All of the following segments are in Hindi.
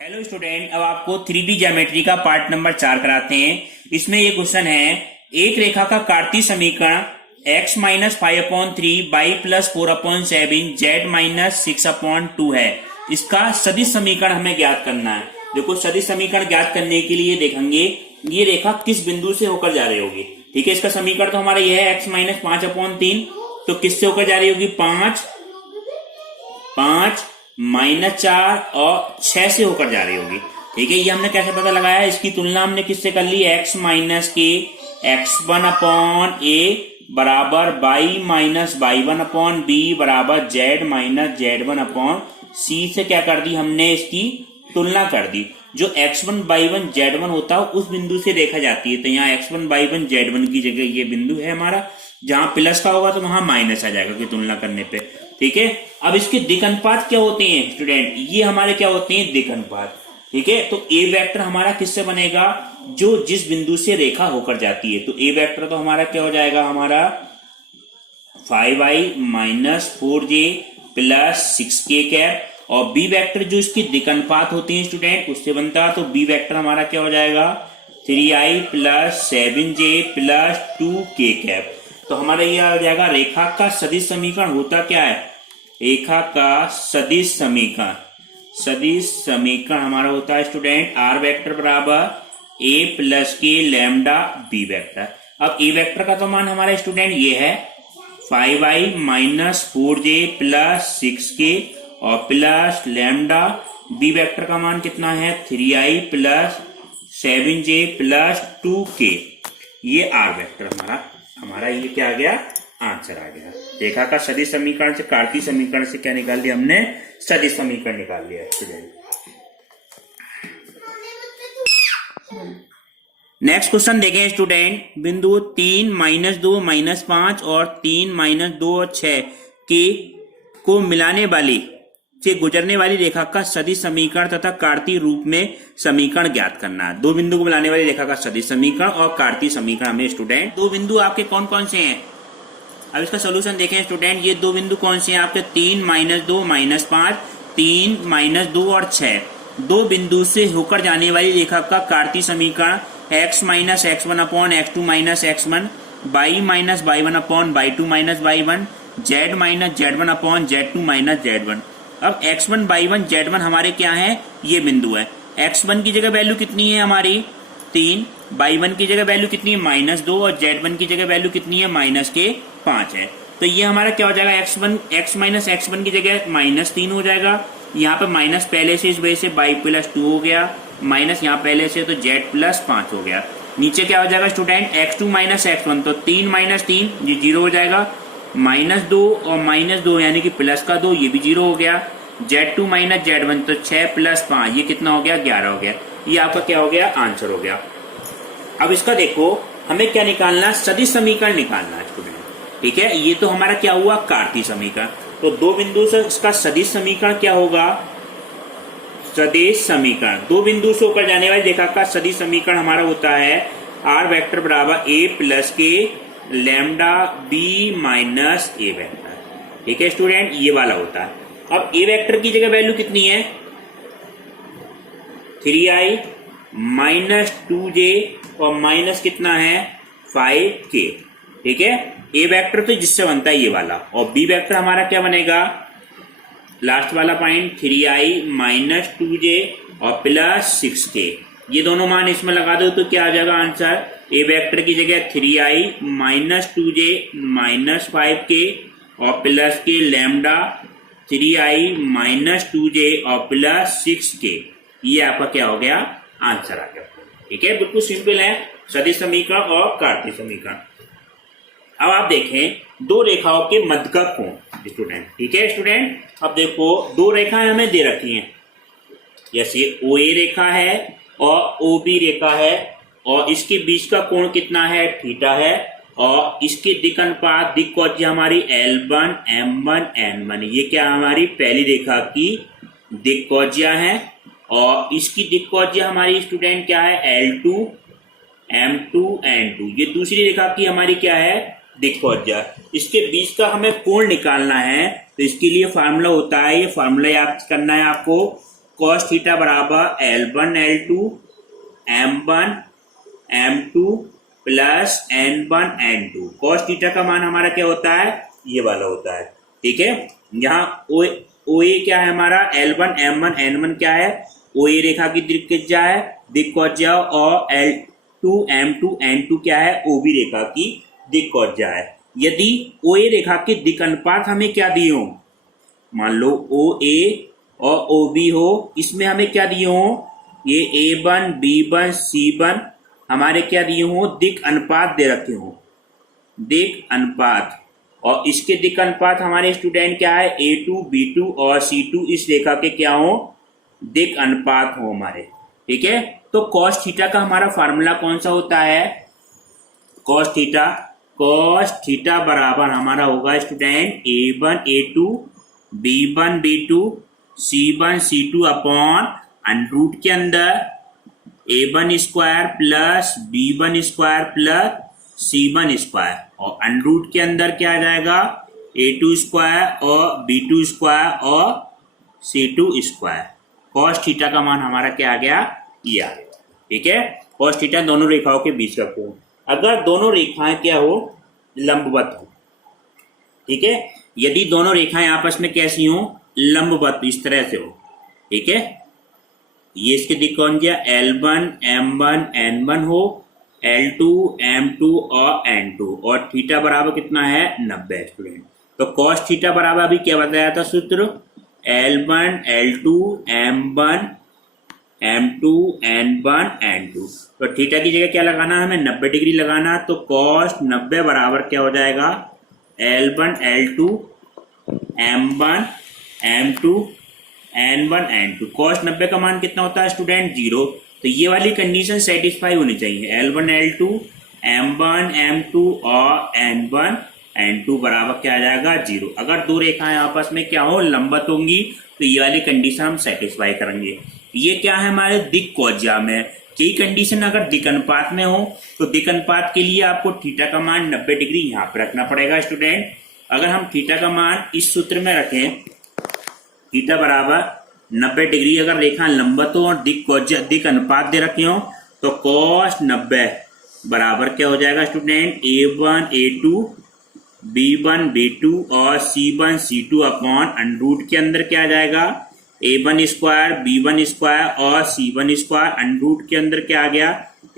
हेलो स्टूडेंट, अब आपको 3D ज्योमेट्री का पार्ट नंबर 4 कराते हैं। इसमें ये क्वेश्चन है, एक रेखा का कार्तीय समीकरण x minus 5/3 y plus 4/7 z minus 6/2 है। इसका सदिश समीकरण हमें ज्ञात करना है। देखो, सदिश समीकरण ज्ञात करने के लिए देखेंगे ये रेखा किस बिंदु से होकर जा रही होगी। ठीक है, इसका समीकरण तो हमारा यह है x माइनस 5/3। तो किससे होकर जा रही होगी? 5 माइनस 4 और 6 से होकर जा रही होगी। ठीक है, ये हमने कैसे पता लगाया? इसकी तुलना हमने किससे कर ली? x माइनस के x1/a बराबर y माइनस y1/b बराबर z माइनस z1/c से क्या कर दी हमने? इसकी तुलना कर दी। जो x1 y1 z1 होता है उस बिंदु से देखा जाती है। तो यहाँ x1 y1 z1 की जगह ये बिंदु है हमारा। जहां प्लस का होगा तो वहां माइनस आ जाएगा कि तुलना करने पे। ठीक है, अब इसके दिक् अनुपात क्या होते हैं स्टूडेंट? ये हमारे क्या होते हैं? दिक् अनुपात। ठीक है, तो ए वेक्टर हमारा किससे बनेगा? जो जिस बिंदु से रेखा होकर जाती है। तो ए वेक्टर तो हमारा क्या हो जाएगा? हमारा 5y minus 4j plus 6k cap. और बी वेक्टर जो इसकी दिक् अनुपात होते हैं स्टूडेंट उससे बनता है। तो बी वेक्टर हमारा क्या हो जाएगा? 3i plus 7j plus 2k cap. तो हमारा ये आ जाएगा रेखा का सदिश समीकरण होता क्या है? रेखा का सदिश समीकरण हमारा होता है स्टूडेंट आर वेक्टर बराबर ए प्लस के लैम्डा बी वेक्टर। अब ए वेक्टर का तो मान हमारा स्टूडेंट ये है 5i minus 4j plus 6k और प्लस लैम्डा बी वेक्टर का मान कितना है? 3i plus 7j plus 2k। ये आर वेक्टर हमारा ये क्या आ गया? आंसर आ गया। रेखा का सदिश समीकरण से कार्तीय समीकरण से क्या निकाल लिया हमने? सदिश समीकरण निकाल लिया स्टूडेंट। नेक्स्ट क्वेश्चन देखें स्टूडेंट, बिंदु 3 माइनस 2 माइनस 5 और 3 माइनस 2 और 6 के को मिलाने वाली से गुजरने वाली रेखा का सदिश समीकरण तथा कार्तीय रूप में समीकरण ज्ञात करना है। दो बिंदु को मिलाने वाली रेखा का सदिश समीकरण और कार्तीय समीकरण हमें स्टूडेंट। दो बिंदु आपके कौन कौन से हैं? अब इसका सोल्यूशन देखें स्टूडेंट। ये दो बिंदु कौन से हैं आपके? 3 माइनस 2 माइनस 5, 3 माइनस 2 और 6। दो बिंदु से होकर जाने वाली रेखा का कार्तीय समीकरण x minus x1/x2 minus x1, y minus y1/y2 minus y1, z minus z1/z2 minus z1। अब x1 y1 z1 हमारे क्या है? ये बिंदु है। x1 की जगह वैल्यू कितनी है हमारी? 3, y1 की जगह वैल्यू कितनी है? -2 और z1 की जगह वैल्यू कितनी है? -5 है। तो ये हमारा क्या हो जाएगा? x माइनस x1 की जगह -3 हो जाएगा। यहाँ पे माइनस पहले से, इस वजह से y प्लस 2 हो गया, माइनस यहाँ पहले से तो z प्लस 5 हो गया। नीचे क्या हो जाएगा स्टूडेंट? x2 माइनस x1, तो 3 माइनस 3 ये 0 हो जाएगा। -2 और -2 यानी कि प्लस का 2 ये भी 0 हो गया। z2 माइनस z1 तो 6 प्लस 5 ये कितना हो गया? 11 हो गया। ये आपका क्या हो गया? आंसर हो गया। अब इसका देखो, हमें क्या निकालना? सदिश समीकरण निकालना है स्टूडेंट। ठीक है, ये तो हमारा क्या हुआ? कार्तीय समीकरण। तो दो बिंदु से इसका सदिश समीकरण क्या होगा? सदिश समीकरण। दो बिंदु से होकर जाने वाली रेखा का सदिश समीकरण हमारा होता है आर वेक्टर बराबर ए प्लस के लैम्डा बी माइनस ए वेक्टर। ठीक है स्टूडेंट, ये वाला होता है। अब ए वेक्टर की जगह वैल्यू कितनी है? 3i माइनस 2j और माइनस कितना है? 5k। ठीक है, ए वेक्टर तो जिससे बनता है ये वाला। और बी वेक्टर हमारा क्या बनेगा? लास्ट वाला पॉइंट 3i माइनस 2j और प्लस 6k। ये दोनों मान इसमें लगा दो तो क्या आ जाएगा आंसर? ए वेक्टर की जगह 3i minus 2j minus 5k और प्लस के लैम्डा 3i माइनस 2j और प्लस 6k। ये आपका क्या हो गया? आंसर आ गया। ठीक है, बिल्कुल सिंपल है सदिश समीकरण और कार्तीय समीकरण। अब आप देखें दो रेखाओं के मध्य का कोण स्टूडेंट। ठीक है स्टूडेंट, अब देखो दो रेखाएं हमें दे रखी हैं। जैसे OA रेखा है और OB रेखा है और इसके बीच का कोण कितना है? थीटा है। और इसके दिक् अनुपात दिक् कोज्या हमारी L1 M1 N1। ये क्या हमारी पहली रेखा की दिक् कोज्या है। और इसकी दिक् कोज्या हमारी स्टूडेंट क्या है? L2 M2 N2। ये दूसरी रेखा की हमारी क्या है? दिक् कोज्या। इसके बीच का हमें कोण निकालना है। तो इसके लिए फार्मूला होता है, ये फार्मूला याद करना है आपको। कॉस थीटा बराबर L1 L2 M1 M2 plus N1 N2। Cos theta का मान हमारा क्या होता है, ये वाला होता है। ठीक है, यहाँ OA क्या है हमारा, L1 M1 N1 क्या है, OA रेखा की त्रिज्या है, दिक् त्रिज्या, और L2 M2 N2 क्या है, OB रेखा की दिक् त्रिज्या है। यदि OA रेखा के दिक् अनुपात हमें क्या दिए हो, मान लो OA और OB हो, इसमें हमें क्या दिए हो, ये A1 B1 C1 हमारे क्या दिए हो, दिक् अनुपात दे रखे हो, दिक् अनुपात। और इसके दिक् अनुपात हमारे स्टूडेंट क्या है, A2 B2 और C2 इस रेखा के क्या हो, दिक् अनुपात हो हमारे। ठीक है, तो cos थीटा का हमारा फार्मूला कौन सा होता है, cos थीटा बराबर हमारा होगा student A1 A2 B1 B2 C1 C2 upon √ के अंदर A1 square plus B1 square plus C1 square, और √ के अंदर क्या आ जाएगा, A2 स्क्वायर और B2 स्क्वायर और C2 स्क्वायर। cos थीटा का मान हमारा क्या आ गया, ये आ गया। ठीक है, cos थीटा दोनों रेखाओं के बीच का कोण। अगर दोनों रेखाएं क्या हो, लंबवत हो। ठीक है, यदि दोनों रेखाएं आपस में कैसी हो, लंबवत, इस तरह से हो। ठीक है, ये इसके दिक् कौन दिया, L1 M1 N1 हो, L2 M2 और N2, और थीटा बराबर कितना है, 90 स्टूडेंट। तो cos थीटा बराबर अभी क्या बताया था सूत्र, L1 L2 M1 M2 N1 N2। तो थीटा की जगह क्या लगाना है, हमें 90 डिग्री लगाना। तो cos 90 बराबर क्या हो जाएगा, L1 L2 M1 M2 N1 N2। cos 90 का मान कितना होता है स्टूडेंट, 0। तो ये वाली कंडीशन सेटिस्फाई होनी चाहिए, L1 L2 M1 M2 और N1 N2 बराबर क्या आ जाएगा, 0। अगर दो रेखाएं आपस में क्या हो, लंबवत होंगी, तो ये वाली कंडीशन हम सेटिस्फाई करेंगे। ये क्या है, हमारे दिक् त्रिज्या में। यही कंडीशन अगर दिक् अनुपात में हो, तो दिक् अनुपात के लिए आपको थीटा का मान 90 डिग्री यहाँ पे रखना पड़ेगा स्टूडेंट। अगर हम थीटा का मान इस सूत्र में रखें, थीटा बराबर 90 डिग्री, अगर रेखा लंबवत हो और दिक् अनुपात दे रखे हो, तो cos 90 बराबर क्या हो जाएगा student, A1 A2 B1 B2 और C1 C2 अपॉन √ के अंदर क्या आ जाएगा, A1 स्क्वायर B1 स्क्वायर और C1 स्क्वायर, √ के अंदर क्या आ गया,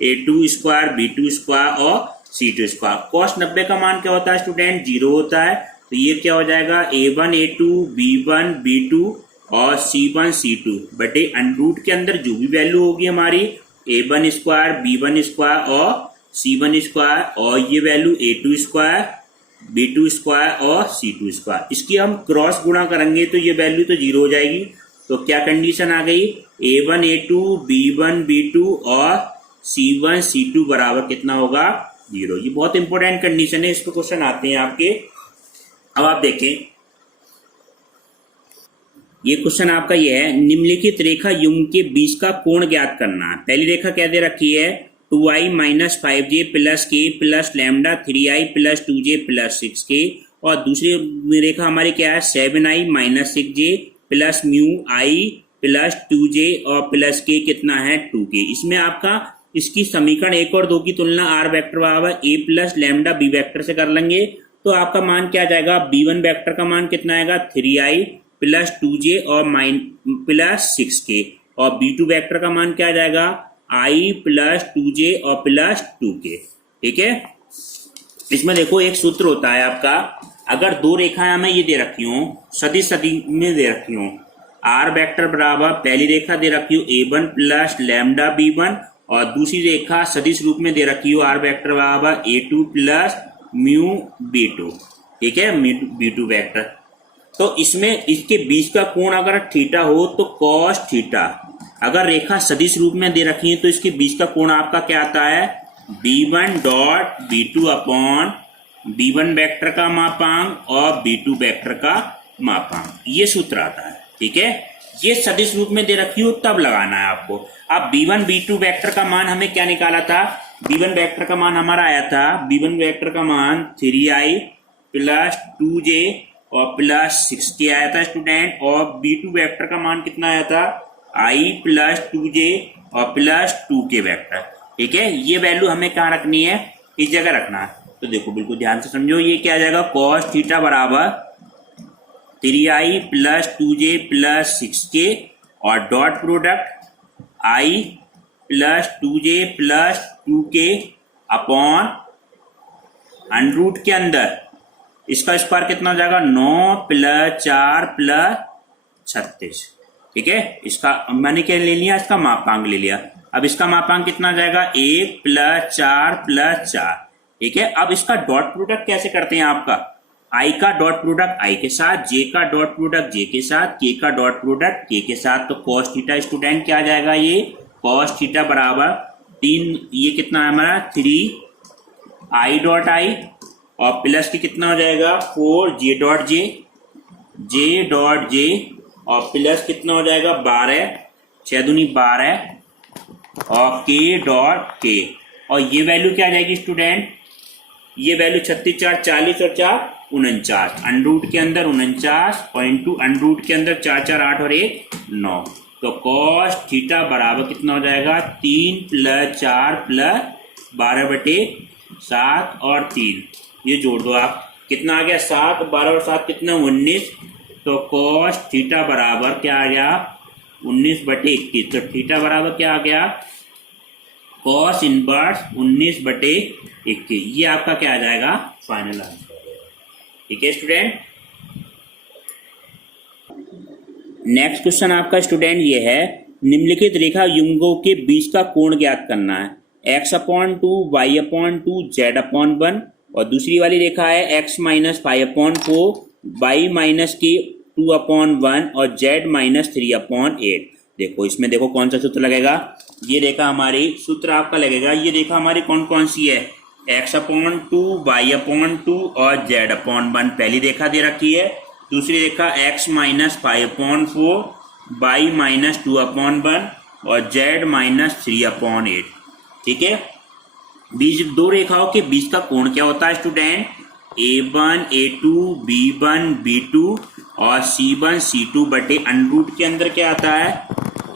A2 स्क्वायर B2 स्क्वायर और C2 स्क्वायर। cos 90 का मान क्या होता है स्टूडेंट, 0 होता है। तो ये क्या हो जाएगा, A1 A2 B1 B2 और C1 C2 बटे √ के अंदर जो भी वैल्यू होगी हमारी, A1 स्क्वायर B1 स्क्वायर और C1 स्क्वायर, और ये value A2 square B2 square और C2 स्क्वायर, इसकी हम क्रॉस गुणा करेंगे तो ये वैल्यू तो 0 हो जाएगी। तो क्या कंडीशन आ गई, A1 A2 B1 B2 और C1 C2 बराबर कितना होगा, 0। ये बहुत इंपॉर्टेंट कंडीशन है, इस पर क्वेश्चन आते हैं आपके। अब आप देखें, ये क्वेश्चन आपका ये है, निम्नलिखित रेखा युग्म के बीच का कोण ज्ञात करना है। पहली रेखा क्या दे रखी है, 2i - 5j + k + lambda 3i + 2j + 6k, और दूसरी रेखा हमारी क्या है, 7i - 6j + μi + 2j और +k कितना है, 2k। इसमें आपका इसकी समीकरण 1 और 2 की तुलना r वेक्टर बराबर a + लैम्डा b वेक्टर से कर लेंगे, तो आपका मान क्या आ जाएगा, b1 वेक्टर का मान कितना आएगा, 3i + 2j और +6k, और b2 वेक्टर का मान क्या आ जाएगा, i + 2j और +2k। ठीक है, इसमें देखो एक सूत्र होता है आपका, अगर दो रेखाएं हमें ये दे रखी हो, सदिश में दे रखी हो, r वेक्टर बराबर पहली रेखा दे रखी हो a1 + लैम्डा b1, और दूसरी रेखा सदिश रूप में दे रखी हो r वेक्टर बराबर a2 + म्यू b2। ठीक है, b2 वेक्टर। तो इसमें इसके बीच का कोण अगर थीटा हो तो cos थीटा, अगर रेखा सदिश रूप में दे रखी है तो इसके बीच का कोण आपका क्या आता है, b1 dot b2 upon b1 vector का मापांक और b2 वेक्टर का मापांक, ये सूत्र आता है। ठीक है, ये सदिश रूप में दे रखी हो तब लगाना है आपको। अब b1 b2 वेक्टर का मान हमें क्या निकाला था, b1 वेक्टर का मान हमारा आया था, b1 वेक्टर का मान 3i + 2j और +6k आया था स्टूडेंट, और b2 वेक्टर का मान कितना आया था, आई प्लस 2j और प्लस 2k वेक्टर। ठीक है, ये वैल्यू हमें कहाँ रखनी है, इस जगह रखना है। तो देखो बिल्कुल ध्यान से समझो, ये क्या आ जाएगा, कॉस थीटा बराबर 3i plus 2j plus 6k और dot product i plus 2j plus 2k upon under root के अंदर इसका स्क्वायर कितना हो जाएगा, 9 प्लस 4 प्लस 36। ठीक है, इसका मैंने क्या ले लिया, इसका मापांक ले लिया। अब इसका मापांक कितना आ जाएगा, 1 प्लस 4 प्लस 4। ठीक है, अब इसका डॉट प्रोडक्ट कैसे करते हैं, आपका i का डॉट प्रोडक्ट i के साथ, j का डॉट प्रोडक्ट j के साथ, k का डॉट प्रोडक्ट k के साथ। तो cos थीटा स्टूडेंट क्या आ जाएगा, ये cos थीटा बराबर 3, ये कितना है हमारा 3i डॉट i और प्लस की कितना हो जाएगा 4j डॉट j और प्लस कितना हो जाएगा 12, 6 दूनी 12 और k डॉट k। और ये वैल्यू क्या आ जाएगी स्टूडेंट, ये वैल्यू 36 4 40 और 4 49, अंडर रूट के अंदर 49 और इंटू अंडर रूट के अंदर 4 4 8 और 1 9। तो cos थीटा बराबर कितना हो जाएगा, 3 प्लस 4 प्लस 12/7 और 3, ये जोड़ दो आप, कितना आ गया 7, 12 और 7 कितना 19। तो cos थीटा बराबर क्या आ गया 19/21। तो थीटा बराबर क्या आ गया, cos इनवर्स 19/21। ये आपका क्या आ जाएगा, फाइनल आंसर। ठीक है स्टूडेंट, नेक्स्ट क्वेश्चन आपका स्टूडेंट ये है, निम्नलिखित रेखा युग्मों के बीच का कोण ज्ञात करना है, x/2 y/2 z/1 और दूसरी वाली रेखा है x - 5/4 y - k 2/1 और z - 3/8। देखो इसमें देखो कौन सा सूत्र लगेगा, ये रेखा हमारी सूत्र आपका लगेगा, ये रेखा हमारी कौन कौन सी है, x/2 y/2 और z/1 पहली रेखा दे रखी है, दूसरी रेखा x - 5/4 y - 2/1 और z - 3/8। ठीक है, बीच दो रेखाओं के बीच का कोण क्या होता है student, a1 a2 b1 b2 और c1 c2 बटे अंडर रूट के अंदर क्या आता है,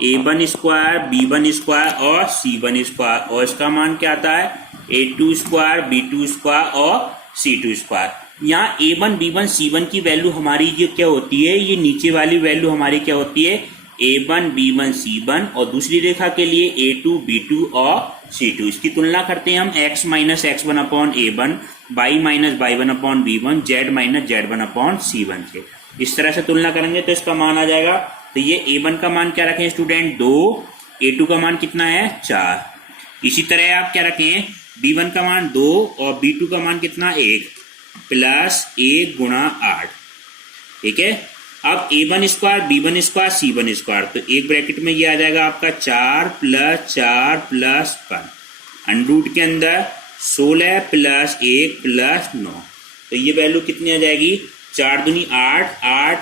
a1 स्क्वायर b1 स्क्वायर और c1 स्क्वायर, और इसका मान क्या आता है a2 स्क्वायर b2 स्क्वायर और c2 स्क्वायर। यहाँ a1 b1 c1 की वैल्यू हमारी जो क्या होती है, ये नीचे वाली वैल्यू हमारी क्या होती है, a1 b1 c1, और दूसरी रेखा के लिए a2 b2 और c2। इसकी तुलना करते हैं हम x - x1 upon a1 y - y1 upon b1 z - z1 upon c1 से। इस तरह से तुलना करेंगे तो इसका मान आ जाएगा, तो ये a1 का मान क्या रखें स्टूडेंट 2, a2 का मान कितना है 4। इसी तरह आप क्या रखें, b1 का मान 2 और b2 का मान कितना 1 प्लस 1 गुणा 8। ठीक है, अब a1 square b1 square c1 square, तो एक ब्रैकेट में ये आ जाएगा आपका 4 प्लस 4 प्लस 1, अंडर रूट के अंदर 16 प्लस 1 प्लस 9। तो ये वैल्यू कितनी आ जाएगी, 4 दूनी 8 8,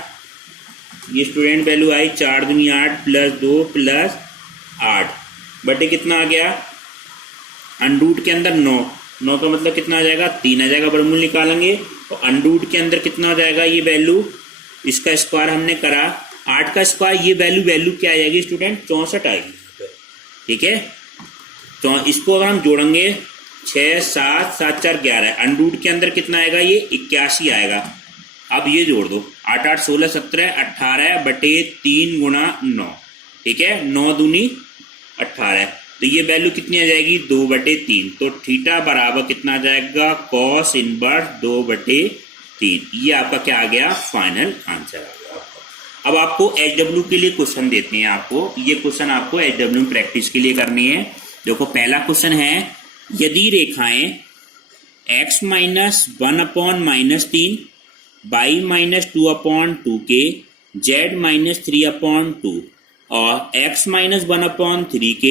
ये स्टूडेंट वैल्यू आई 4 दूनी 8 प्लस 2 प्लस 8 बटे कितना आ गया, अंडर रूट के अंदर 9, 9 का मतलब कितना आ जाएगा 3 आ जाएगा, वर्गमूल निकालेंगे तो अंडर रूट के अंदर कितना हो जाएगा, ये वैल्यू इसका स्क्वायर हमने करा 8 का स्क्वायर, ये वैल्यू क्या आ जाएगी स्टूडेंट 64 आएगी। ठीक है, तो इसको अगर हम जोड़ेंगे 6 7 7 4 11, अंडर रूट के अंदर कितना आएगा, ये 81 आएगा। अब ये जोड़ दो 8 8 16 17 18 बटे 3 गुणा 9। ठीक है, 9 दूनी 18, तो ये वैल्यू कितनी आ जाएगी 2/3। तो थीटा बराबर कितना आ जाएगा, कॉस इनवर्स 2/3। ये आपका क्या आ गया, फाइनल आंसर आ गया। अब आपको HW के लिए क्वेश्चन देते हैं, आपको ये क्वेश्चन आपको HW प्रैक्टिस के लिए करनी है। देखो पहला क्वेश्चन है, यदि रेखाएं x - 1/-3 y - 2/2k z - 3/2 और x - 1/3k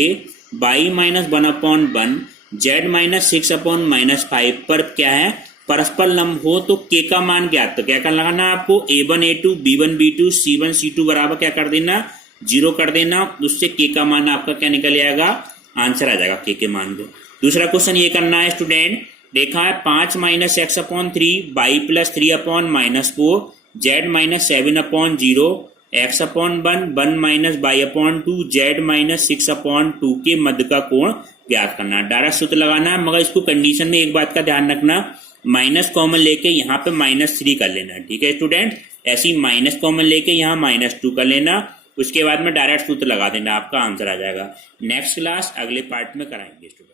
y - 1/1 z - 6/-5 पर क्या है, परस्पर लंब हो तो k का मान ज्ञात। तो क्या कर लगाना आपको, a1 a2 b1 b2 c1 c2 बराबर क्या कर देना 0 कर देना, उससे k का मान आपका क्या निकल आएगा, आंसर आ जाएगा k के मान को। दूसरा क्वेश्चन ये करना है स्टूडेंट, रेखा है 5 - x/3 y + 3/-4 z - 7/0 x upon 1 minus by upon 2 z minus 6 upon 2 के मध्य का कोण ज्ञात करना। डायरेक्ट सूत्र लगाना है, मगर इसको कंडीशन में एक बात का ध्यान रखना, माइनस कॉमन लेके यहाँ पे -3 कर लेना। ठीक है स्टूडेंट, ऐसी माइनस कॉमन लेके यहाँ -2 कर लेना, उसके बाद में डायरेक्ट सूत्र लगा देना, आपका आंसर आ जाएगा। नेक्स्ट क्लास अगले पार्ट में कराएंगे स्टूडेंट।